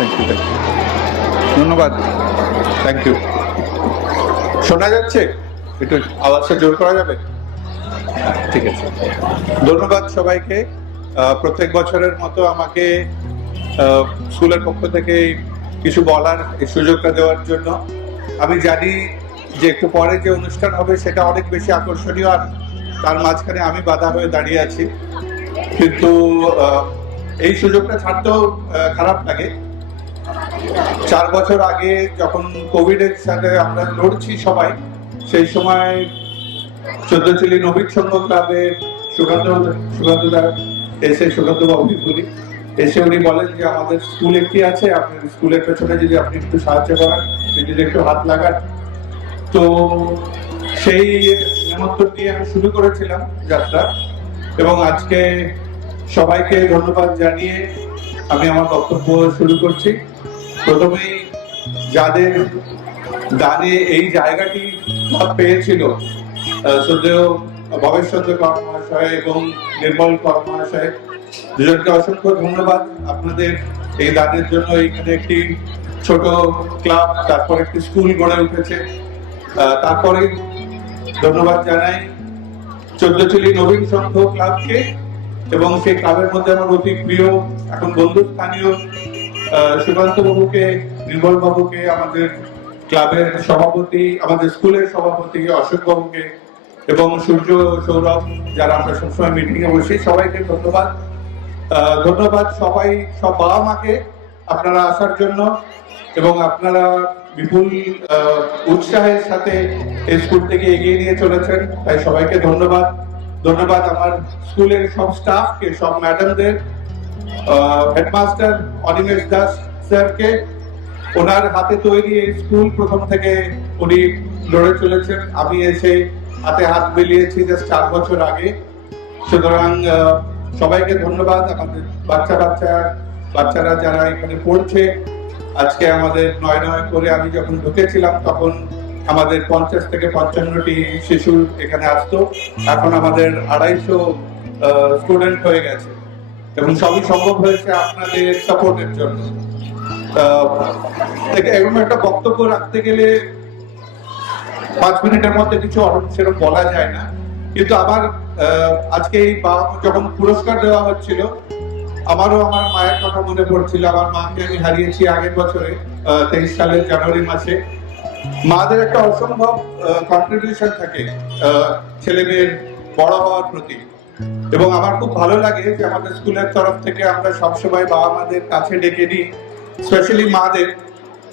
Thank you, ধন্যবাদ, thank you. শোনা যাচ্ছে? একটু আওয়াজটা জোর করা যাবে? ঠিক আছে, ধন্যবাদ সবাইকে। প্রত্যেক বছরের মতো আমাকে স্কুলের পক্ষ থেকে কিছু বলার এই সুযোগটা দেওয়ার জন্য। আমি জানি যে একটু পরে যে অনুষ্ঠান হবে সেটা অনেক বেশি আকর্ষণীয়, আর তার মাঝখানে আমি বাধা হয়ে দাঁড়িয়ে আছি, কিন্তু এই সুযোগটা ছাড়তেও খারাপ লাগে। 4 বছর আগে যখন কোভিডের সাথে আমরা লড়ছি সবাই, সেই সময় চোদ্দচিলি নবীন সংঘ ক্লাবের সুকান্তদা এসে, সুকান্ত বাবুকে বলি, এসে উনি বলেন যে আমাদের স্কুল একটি আছে, আপনার স্কুলের পেছনে যদি আপনি একটু সাহায্য করেন, যদি একটু হাত লাগান। তো সেই নিমন্ত্রণ নিয়ে আমি শুরু করেছিলাম যাত্রা, এবং আজকে সবাইকে ধন্যবাদ জানিয়ে আমি আমার বক্তব্য শুরু করছি। প্রথমেই যাদের দানে এই জায়গাটি পেয়েছিল, শ্রদ্ধেয় ভবেশচন্দ্র কর মহাশয় এবং নির্মল কর মহাশয়, দুজনকে অসংখ্য ধন্যবাদ আপনাদের এই দানের জন্য। এইখানে একটি ছোট ক্লাব, তারপর একটি স্কুল গড়ে উঠেছে। তারপরে ধন্যবাদ জানাই চোদ্দচিলি নবীন সংঘ ক্লাবকে, এবং সেই ক্লাবের মধ্যে আমার অতি প্রিয়, এখন বন্ধুস্থানীয় সুকান্ত বাবুকে, নির্মল বাবুকে, আমাদের ক্লাবের সভাপতি, আমাদের স্কুলের সভাপতি অশোক বাবুকে, এবং সূর্য, সৌরভ, যারা আমরা সবসময় মিটিং এ বসি, সবাইকে ধন্যবাদ। ধন্যবাদ সবাই, সব বাবা মাকে আপনারা আসার জন্য, এবং আপনারা বিপুল উৎসাহের সাথে এই স্কুলটাকে এগিয়ে নিয়ে চলেছেন, তাই সবাইকে ধন্যবাদ। ধন্যবাদ আমার স্কুলের সব স্টাফকে, সব ম্যাডামদের, হেডমাস্টার অনিমেষ দাস স্যারকে, ওনার হাতে তৈরি এই স্কুল প্রথম থেকে উনি লড়ে চলেছেন। আমি এসে হাতে হাত মিলিয়েছি জাস্ট 4 বছর আগে। সুতরাং সবাইকে ধন্যবাদ। আমাদের বাচ্চারা যারা এখানে পড়ছে, আজকে আমাদের 9 করে আমি যখন ঢুকেছিলাম তখন আমাদের 50 থেকে 55টি শিশু এখানে আসতো, এখন আমাদের 250 স্টুডেন্ট হয়ে গেছে, এবং সবই সম্ভব হয়েছে আপনাদের সাপোর্টের জন্য। এরকম একটা বক্তব্য রাখতে গেলে 5 মিনিটের মধ্যে কিছু সেরকম বলা যায় না, কিন্তু আমার আজকে এই যখন পুরস্কার দেওয়া হচ্ছিল, আমারও আমার মায়ের কথা মনে পড়ছিল। আমার মাকে আমি হারিয়েছি আগের বছরে 23 সালের জানুয়ারি মাসে। মাদের একটা অসম্ভব কন্ট্রিবিউশন থাকে ছেলে মেয়ের বড় হওয়ার প্রতি, এবং আমার খুব ভালো লাগে যে আমাদের স্কুলের তরফ থেকে আমরা সবসময় বাবা মাদের কাছে ডেকে নিই, স্পেশালি মাদের,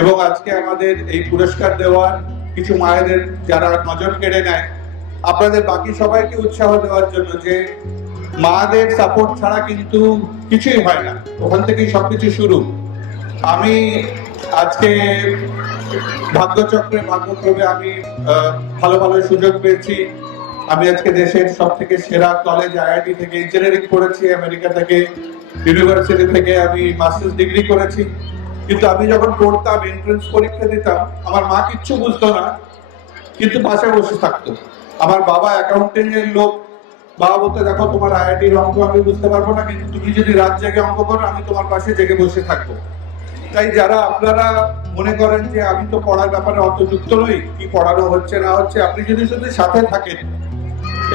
এবং আজকে আমাদের এই পুরস্কার দেওয়ার কিছু মায়েদের যারা নজর কেড়ে নেয়, আপনাদের বাকি সবাইকে উৎসাহ দেওয়ার জন্য যে মাদের সাপোর্ট ছাড়া কিন্তু কিছুই হয় না, ওখান থেকেই সবকিছু শুরু। আমি আজকে ভাগ্যক্রমে আমি ভালো ভালো সুযোগ পেয়েছি। আমি আজকে দেশের সব থেকে সেরা কলেজ IIT থেকে ইঞ্জিনিয়ারিং পড়েছি, আমেরিকা থেকে ইউনিভার্সিটি থেকে আমি মাস্টার্স ডিগ্রি করেছি, কিন্তু আমি যখন পড়তাম, এন্ট্রান্স পরীক্ষা দিতাম, আমার মা কিচ্ছু বুঝতো না, কিন্তু পাশে বসে থাকতো। আমার বাবা অ্যাকাউন্টিং এর লোক, বাবা বলতে, দেখো তোমার IITর অঙ্ক আমি বুঝতে পারবো না, কিন্তু তুমি যদি রাত জেগে অঙ্ক করো, আমি তোমার পাশে জেগে বসে থাকবো। তাই যারা আপনারা মনে করেন যে আমি তো পড়ার ব্যাপারে অত যুক্ত নই, কি পড়ানো হচ্ছে না হচ্ছে, আপনি যদি শুধু সাথে থাকেন,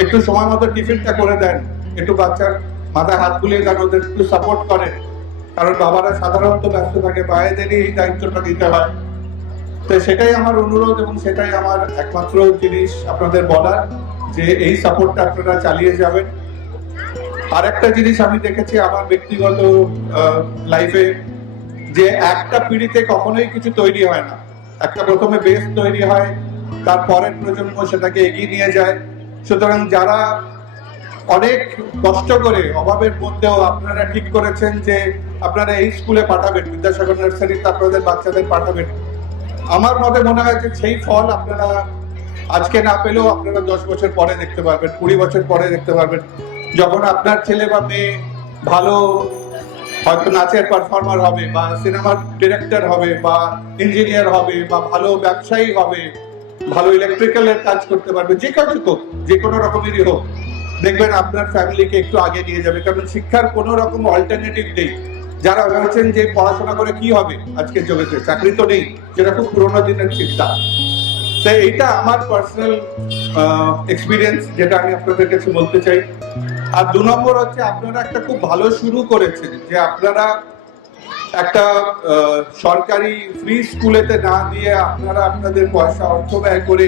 একটু সময় মতো টিফিনটা করে দেন, একটু বাচ্চার মাথায় হাত বুলিয়ে দেন, ওদের একটু সাপোর্ট করেন, কারণ বাবারা সাধারণত ব্যস্ত থাকে, মায়েদেরই এই দায়িত্বটা দিতে হয়। তো সেটাই আমার অনুরোধ, এবং সেটাই আমার একমাত্র জিনিস আপনাদের বলার, যে এই সাপোর্টটা আপনারা চালিয়ে যাবেন। আর একটা জিনিস আমি দেখেছি আমার ব্যক্তিগত লাইফে, যে একটা পিঁড়িতে কখনোই কিছু তৈরি হয় না, একটা প্রথমে বেস তৈরি হয়, তার পরের প্রজন্ম সেটাকে এগিয়ে নিয়ে যায়। সুতরাং যারা অনেক কষ্ট করে, অভাবের মধ্যেও আপনারা ঠিক করেছেন যে আপনারা এই স্কুলে পাঠাবেন, বিদ্যাসাগর নার্সারিতে আপনাদের বাচ্চাদের পাঠাবেন, আমার মতে মনে হয় যে সেই ফল আপনারা আজকে না পেলেও আপনারা 10 বছর পরে দেখতে পারবেন, 20 বছর পরে দেখতে পারবেন, যখন আপনার ছেলে বা মেয়ে ভালো হয়তো নাচের পারফর্মার হবে, বা সিনেমার ডিরেক্টর হবে, বা ইঞ্জিনিয়ার হবে, বা ভালো ব্যবসায়ী হবে, ভালো ইলেকট্রিক্যালের কাজ করতে পারবে, যে কোনো রকমেরই হোক, দেখবেন আপনার ফ্যামিলিকে একটু আগে নিয়ে যাবে, কারণ শিক্ষার কোনো রকম অল্টারনেটিভ নেই। যারা ভেবেছেন যে পড়াশোনা করে কি হবে আজকের জগতে, চাকরি তো নেই, যেটা খুব পুরোনো দিনের চিন্তা। তাই এইটা আমার পার্সোনাল এক্সপিরিয়েন্স, যেটা আমি আপনাদের কাছে বলতে চাই। আর 2 নম্বর হচ্ছে, আপনারা একটা খুব ভালো শুরু করেছেন, যে আপনারা একটা সরকারি ফ্রি স্কুলেতে না দিয়ে আপনারা আপনাদের পয়সা অর্থ ব্যয় করে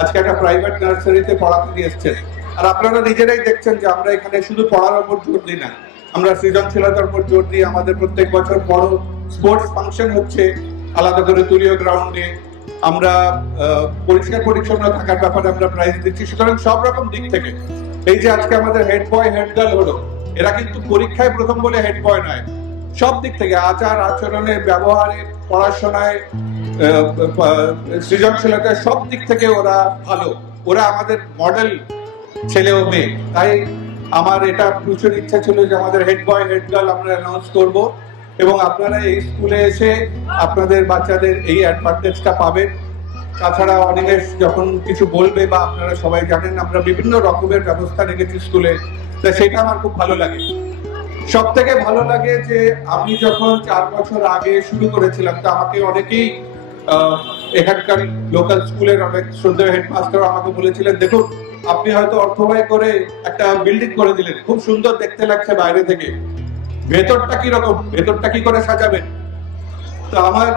আজকে একটা প্রাইভেট নার্সারিতে পড়াতে দিয়ে এসছেন। আর আপনারা নিজেরাই দেখছেন যে আমরা এখানে শুধু পড়ার উপর জোর দিই না, আমরা সৃজনশীলতার উপর জোর দিই। আমাদের প্রত্যেক বছর বড় স্পোর্টস ফাংশন হচ্ছে আলাদা করে তুলীয় গ্রাউন্ডে, আমরা পরিষ্কার পরিচ্ছন্ন থাকার ব্যাপারে আমরা প্রাইজ দিচ্ছি। সুতরাং সব রকম দিক থেকে, এই যে আজকে আমাদের হেড বয় হেড গার্ল হলো, এরা কিন্তু পরীক্ষায় প্রথম বলে হেড বয় নয়, সব দিক থেকে আচার আচরণে, ব্যবহারে, পড়াশোনায়, সৃজনশীলতায়, সব দিক থেকে ওরা ভালো। ওরা আমাদের মডেল ছেলে ও মেয়ে। তাই আমার এটা প্রচুর ইচ্ছা ছিল যে আমাদের হেড বয় হেড গার্ল আমরা অ্যানাউন্স করব, এবং আপনারা এই স্কুলে এসে আপনাদের বাচ্চাদের এই অ্যাডভান্টেজটা পাবেন। তাছাড়া অনিমেষ যখন কিছু বলবে, বা আপনারা সবাই জানেন আমরা বিভিন্ন রকমের ব্যবস্থা রেখেছি স্কুলে, তা সেটা আমার খুব ভালো লাগে। সব থেকে ভালো লাগে যে আমি যখন 4 বছর আগে শুরু করেছিলাম, তা আমাকে অনেকেই এখানকার লোকাল স্কুলের অনেক শ্রদ্ধেয় হেডমাস্টার আমাকে বলেছিলেন, দেখুন আপনি হয়তো অর্থ ব্যয় করে একটা বিল্ডিং করে দিলেন, খুব সুন্দর দেখতে লাগছে বাইরে থেকে, ভেতরটা কি রকম, ভেতরটা কি করে সাজাবেন? তো আমার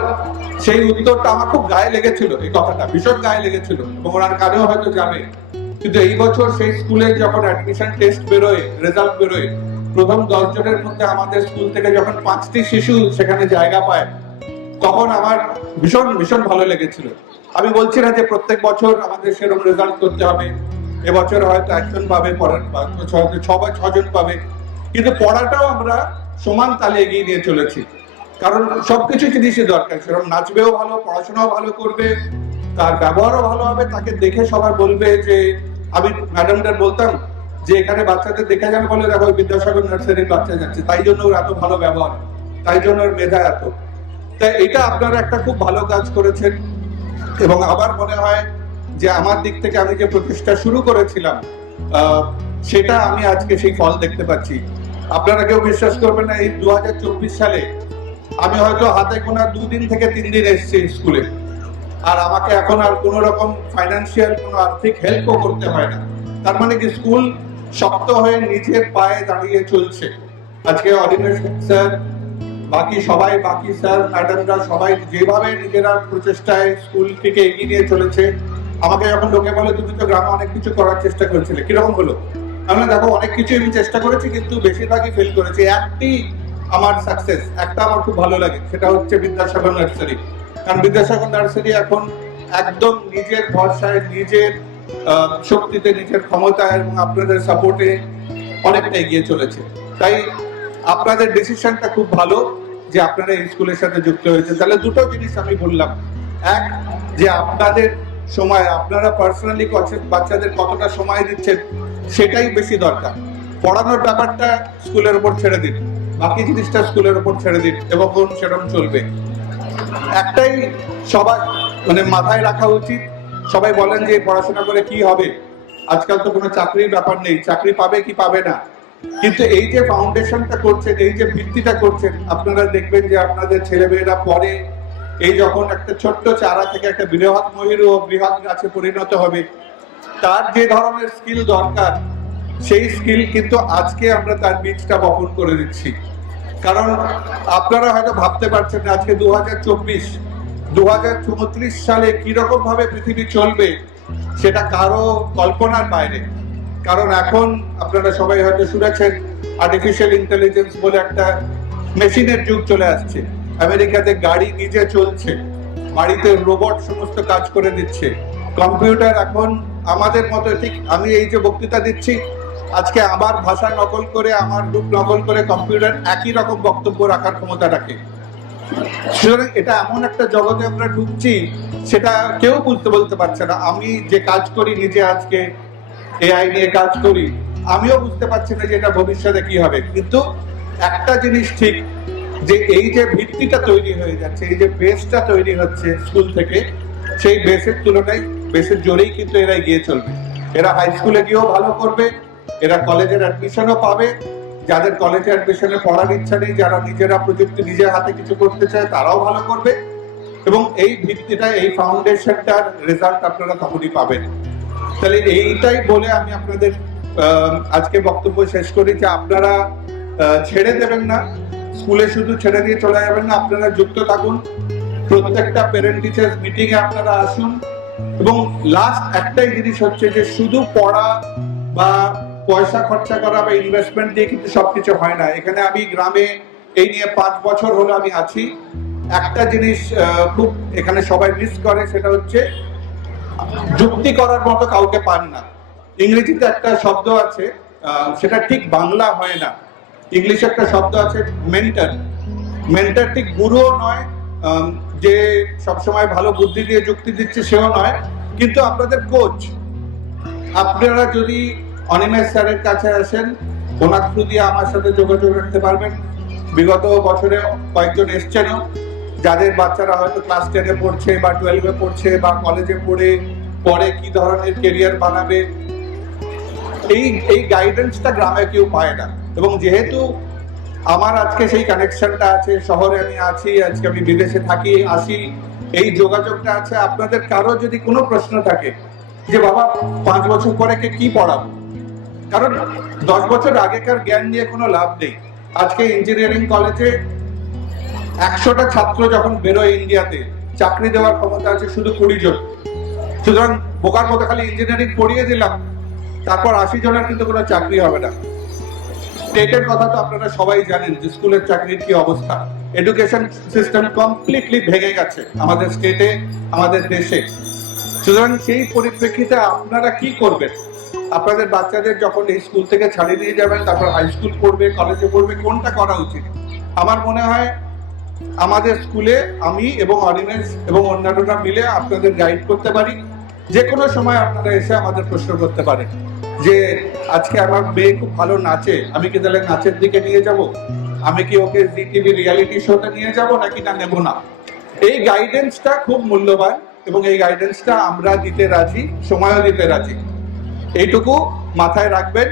সেই উত্তরটা আমার খুব গায়ে লেগেছিল, এই কথাটা ভীষণ গায়ে লেগেছিল, এবং ওনার কানেও হয়তো যাবে। কিন্তু এই বছর সেই স্কুলে যখন অ্যাডমিশন টেস্ট বেরোয়, রেজাল্ট বেরোয়, প্রথম 10 জনের মধ্যে আমাদের স্কুল থেকে যখন 5টি শিশু সেখানে জায়গা পায়, তখন আমার ভীষণ ভীষণ ভালো লেগেছিল। আমি বলছি না যে প্রত্যেক বছর আমাদের সেরকম রেজাল্ট করতে হবে, এবছর হয়তো 1 জন পাবে, পরের বছর হয়তো 6 জন পাবে, কিন্তু পড়াটাও আমরা সমান তালে এগিয়ে নিয়ে চলেছি। কারণ সবকিছু জিনিসই দরকার, সেরকম নাচবেও ভালো, পড়াশোনাও ভালো করবে, তার ব্যবহারও ভালো হবে, তাকে দেখে সবাই বলবে যে, আমি ম্যাডামদের বলতাম যে এখানে বাচ্চাদের দেখে যান, বলে দেখো বিদ্যাসাগর নার্সারির বাচ্চা যাচ্ছে, তাই জন্য ওর এত ভালো ব্যবহার, তাই জন্য ওর মেধা এত। তাই এটা আপনারা একটা খুব ভালো কাজ করেছেন, এবং আমার মনে হয় যে আমার দিক থেকে আমি যে প্রচেষ্টা শুরু করেছিলাম, সেটা আমি আজকে সেই ফল দেখতে পাচ্ছি। আপনারা কেউ বিশ্বাস করবেন না, এই 2024 সালে আমি হয়তো হাতে গোনা 2 দিন থেকে 3 দিন এসেছি স্কুলে, আর আমাকে এখন আর কোনো রকম ফাইন্যান্সিয়াল কোনো আর্থিক হেল্পও করতে হয় না। তার মানে কি, স্কুল শক্ত হয়ে নিজের পায়ে দাঁড়িয়ে চলছে। আজকে অনিমেষ স্যার, বাকি সবাই, বাকি স্যার ম্যাডামরা সবাই যেভাবে নিজেরা প্রচেষ্টায় স্কুলটিকে এগিয়ে নিয়ে চলেছে। আমাকে যখন লোকে বলে তুমি তো গ্রামে অনেক কিছু করার চেষ্টা করেছিলে, কিরকম হলো? আমরা দেখো অনেক কিছু আমি চেষ্টা করেছি, কিন্তু বেশিরভাগই ফেল করেছি। একটি আমার সাকসেস, একটা আমার খুব ভালো লাগে, সেটা হচ্ছে বিদ্যাসাগর নার্সারি। কারণ বিদ্যাসাগর নার্সারি এখন একদম নিজের ভরসায়, নিজের শক্তিতে, নিজের ক্ষমতায় এবং আপনাদের সাপোর্টে অনেকটা এগিয়ে চলেছে। তাই আপনাদের ডিসিশনটা খুব ভালো যে আপনারা এই স্কুলের সাথে যুক্ত হয়েছে। তাহলে দুটো জিনিস আমি বললাম, এক যে আপনাদের সময়, আপনারা পার্সোনালি বাচ্চাদের কতটা সময় দিচ্ছেন সেটাই বেশি দরকার। পড়ানোর ব্যাপারটা স্কুলের উপর ছেড়ে দিন, বাকি জিনিসটা স্কুলের উপর ছেড়ে দিন, এবং সেরকম চলবে। একটাই সবাই মানে মাথায় রাখা উচিত, সবাই বলেন যে পড়াশোনা করে কি হবে, আজকাল তো কোনো চাকরির ব্যাপার নেই, চাকরি পাবে কি পাবে না, কিন্তু এই যে ফাউন্ডেশনটা করছেন, এই যে ভিত্তিটা করছেন, আপনারা দেখবেন যে আপনাদের ছেলেমেয়েরা পরে এই যখন একটা ছোট্ট চারা থেকে একটা বৃহৎ ময়ূর ও বৃহৎ গাছে পরিণত হবে, তার যে ধরনের স্কিল দরকার, সেই স্কিল কিন্তু আজকে আমরা তার বীজটা বপন করে দিচ্ছি। কারণ আপনারা হয়তো ভাবতে পারছেন না, আজকে 2034 সালে কিরকম ভাবে পৃথিবী চলবে সেটা কারো কল্পনার বাইরে। কারণ এখন আপনারা সবাই হয়তো শুনেছেন, আর্টিফিশিয়াল ইন্টেলিজেন্স বলে একটা মেশিনের যুগ চলে আসছে। আমেরিকাতে গাড়ি নিজে চলছে, বাড়িতে রোবট সমস্ত কাজ করে দিচ্ছে, কম্পিউটার এখন আমাদের মতো, ঠিক আমি এই যে বক্তৃতা দিচ্ছি, আজকে আমার ভাষা নকল করে, আমার রূপ নকল করে কম্পিউটার একই রকম বক্তব্য রাখার ক্ষমতা রাখে। সুতরাং এটা এমন একটা জগতে আমরা ঢুকছি, সেটা কেউ বলতে পারছে না। আমি যে কাজ করি নিজে, আজকে এআই নিয়ে কাজ করি, আমিও বুঝতে পারছি না যে এটা ভবিষ্যতে কি হবে। কিন্তু একটা জিনিস ঠিক, যে এই যে ভিত্তিটা তৈরি হয়ে যাচ্ছে, এই যে বেসটা তৈরি হচ্ছে স্কুল থেকে, সেই বেসের তুলনায়, বেসের জোরেই কিন্তু এরা এগিয়ে চলবে। এরা হাই স্কুলে গিয়েও ভালো করবে, এরা কলেজের অ্যাডমিশনও পাবে, যাদের কলেজে অ্যাডমিশনে পড়ার ইচ্ছা নেই, যারা নিজেরা প্রযুক্তি নিজের হাতে কিছু করতে চায় তারাও ভালো করবে, এবং এই ভিত্তিটা, এই ফাউন্ডেশনটার রেজাল্ট আপনারা তখনই পাবেন। তাহলে এইটাই বলে আমি আপনাদের আজকে বক্তব্য শেষ করি যে আপনারা ছেড়ে দেবেন না, স্কুলে শুধু ছেড়ে দিয়ে চলে যাবেন না, আপনারা যুক্ত থাকুন, প্রত্যেকটা প্যারেন্ট টিচার্স মিটিং এ আপনারা আসুন। এবং লাস্ট একটাই জিনিস হচ্ছে যে শুধু পড়া বা পয়সা খরচা করা বা ইনভেস্টমেন্ট দিয়ে কিন্তু সবকিছু হয় না। এখানে আমি গ্রামে এই নিয়ে 5 বছর হলো আমি আছি। একটা জিনিস খুব এখানে সবাই মিস করে, সেটা হচ্ছে যুক্তি করার মতো কাউকে পান না। ইংরেজিতে একটা শব্দ আছে, সেটা ঠিক বাংলা হয় না, ইংলিশে একটা শব্দ আছে মেন্টর। মেন্টর ঠিক গুরুও নয়, যে সবসময় ভালো বুদ্ধি দিয়ে যুক্তি দিচ্ছে সেও নয়, কিন্তু আপনাদের কোচ। আপনারা যদি অনিমেষ স্যারের কাছে আসেন, ওনার থ্রু দিয়ে আমার সাথে যোগাযোগ রাখতে পারবেন। বিগত বছরে কয়েকজন এসছেনও, যাদের বাচ্চারা হয়তো ক্লাস 10-এ পড়ছে বা 12-এ পড়ছে বা কলেজে পরে কি ধরনের কেরিয়ার বানাবে, এই গাইডেন্সটা গ্রামে কেউ পায় না। এবং যেহেতু আমার আজকে সেই কানেকশনটা আছে, শহরে আমি আছি, আজকে আমি বিদেশে থাকি আসি, এই যোগাযোগটা আছে। আপনাদের কারো যদি কোনো প্রশ্ন থাকে যে বাবা 5 বছর পরে কি পড়াবো, কারণ 10 বছর আগেকার জ্ঞান নিয়ে কোনো লাভ নেই। আজকে ইঞ্জিনিয়ারিং কলেজে 100টা ছাত্র যখন বেরোয় ইন্ডিয়াতে, চাকরি দেওয়ার ক্ষমতা আছে শুধু 20 জন। সুতরাং বোকার মতো খালি ইঞ্জিনিয়ারিং পড়িয়ে দিলাম, তারপর 80 জনের কিন্তু কোনো চাকরি হবে না। স্টেটের কথা তো আপনারা সবাই জানেন যে স্কুলের চাকরির কি অবস্থা। এডুকেশন সিস্টেম কমপ্লিটলি ভেঙে গেছে আমাদের স্টেটে, আমাদের দেশে। সুতরাং সেই পরিপ্রেক্ষিতে আপনারা কি করবেন? আপনাদের বাচ্চাদের যখন এই স্কুল থেকে ছাড়িয়ে নিয়ে যাবেন, তারপর হাই স্কুল পড়বে, কলেজে পড়বে, কোনটা করা উচিত? আমার মনে হয় আমাদের স্কুলে আমি এবং অনিমেষ এবং অন্যান্যরা মিলে আপনাদের গাইড করতে পারি। যে কোনো সময় আপনারা এসে আমাদের প্রশ্ন করতে পারেন যে আজকে আমার মেয়ে খুব ভালো নাচে, আমি কি তাহলে নাচের দিকে নিয়ে যাব? আমি কি ওকে জি টিভি রিয়ালিটি শোতে নিয়ে যাব নাকি না নেব না? এই গাইডেন্সটা খুব মূল্যবান এবং এই গাইডেন্সটা আমরা দিতে রাজি, সময়ও দিতে রাজি। এইটুকু মাথায় রাখবেন।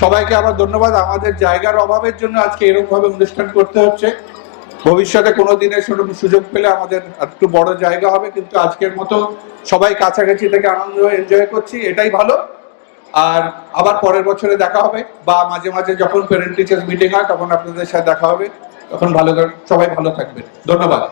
সবাইকে আবার ধন্যবাদ। আমাদের জায়গার অভাবের জন্য আজকে এরকম ভাবে অনুষ্ঠান করতে হচ্ছে। ভবিষ্যতে কোনো দিনের সুযোগ পেলে আমাদের একটু বড় জায়গা হবে, কিন্তু আজকের মতো সবাই কাছাকাছি থেকে আনন্দ এনজয় করছি, এটাই ভালো। আর আবার পরের বছরে দেখা হবে, বা মাঝে মাঝে যখন প্যারেন্ট টিচার্স মিটিং হয় তখন আপনাদের সাথে দেখা হবে। তখন সবাই ভালো থাকবেন। ধন্যবাদ।